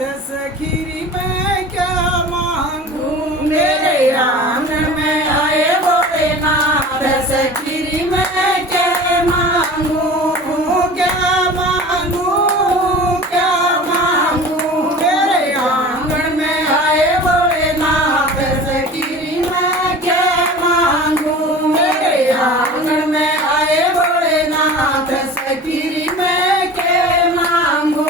सखीरी मैं क्या मांगू मेरे आंगन में आए भोलेनाथ सखीरी मैं क्या मांगू क्या मांगू क्या मांगू मेरे आंगन में आए भोलेनाथ सखीरी मैं क्या मांगू मेरे आंगन में आए भोलेनाथ सखीरी मैं क्या मांगू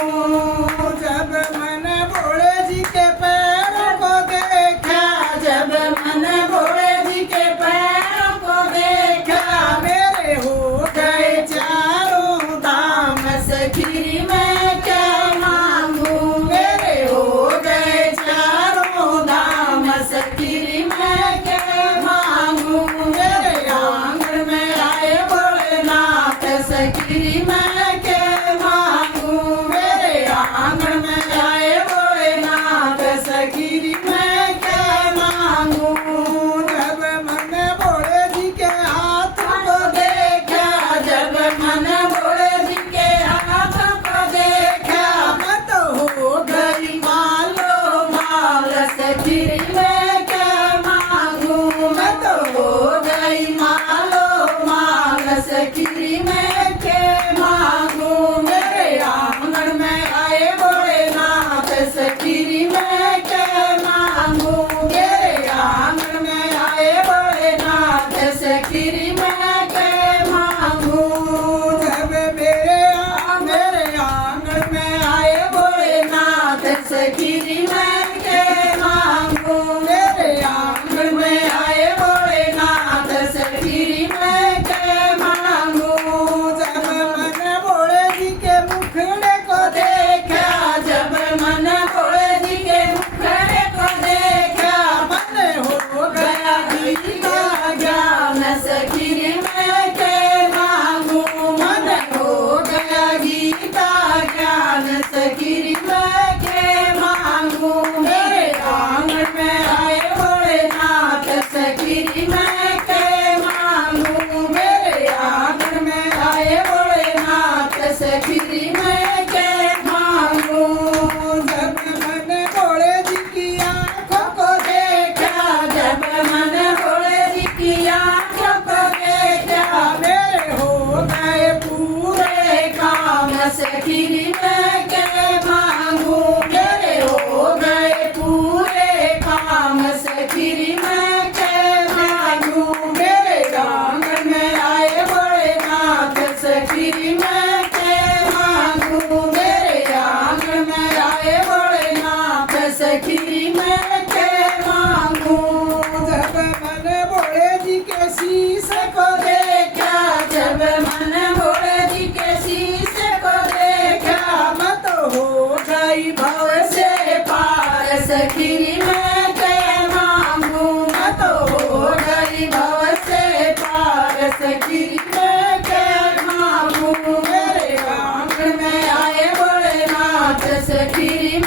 जब मन भोले जी के पैरों को देखा जब मन भोले जी के पैरों को देखा मेरे हो गए चारों दाम सखीरी मैं क्या मांगू मेरे हो गए चारों दाम सखीरी मैं क्या मांगू मेरे आंगन में आए भोलेनाथ सखीरी मैं क्या मांगू मेरे आंगन में आए भोलेनाथ सखीरी मैं क्या मांगू जब मन भोले जी के हाथ को देखा जब मन भोले जी के हाथों को देखा मैं तो हो गई मालो माल सखीरी मैं क्या मांगू मैं तो हो गई मालो माल सखीरी मैं क्या मांगू मेरे आंगन में आए भोलेनाथ सखीरी मैं क्या मांगू मेरे आंगन में आए भोलेनाथ सखीरी मैं क्या मांगू जब मेरे आंगन में आए भोलेनाथ सखीरी मैं क्या मांगू मेरे आंगन में आए भोलेनाथ सखीरी मैं क्या मांगू जब मन भोले जी के मुखड़े को देखा जब मन भोले जी के मुखड़े को देखा मन हो गया गीता ज्ञान सखीरी मैं क्या मांगू मन हो गया गीता ज्ञान सखीरी मैं क्या मांगू मेरे आंगन में आए भोलेनाथ सखीरी मैं क्या मांगू मेरे आंगन में आए भोलेनाथ सखीरी मैं क्या मांगू जब मन भोले जी की आंखों को देखा जब मन भोले जी की आंखों को देखा मेरे हो गए पूरे काम सखीरी मैं क्या मांगू मेरे हो गए पूरे काम सखीरी मैं क्या मांगू मेरे आंगन में आए भोलेनाथ सखीरी मैं क्या मांगू मेरे आंगन में आए भोलेनाथ सखीरी मैं क्या मांगू जब मन भोले जी के शीशे को देखा जब मन भोले जी के शीशे को देखा मैं तो हो गई भव से पार सखीरी मैं क्या मांगू मैं तो हो गई भव से पार सखीरी मैं क्या मांगू मेरे आंगन में आए भोलेनाथ सखीरी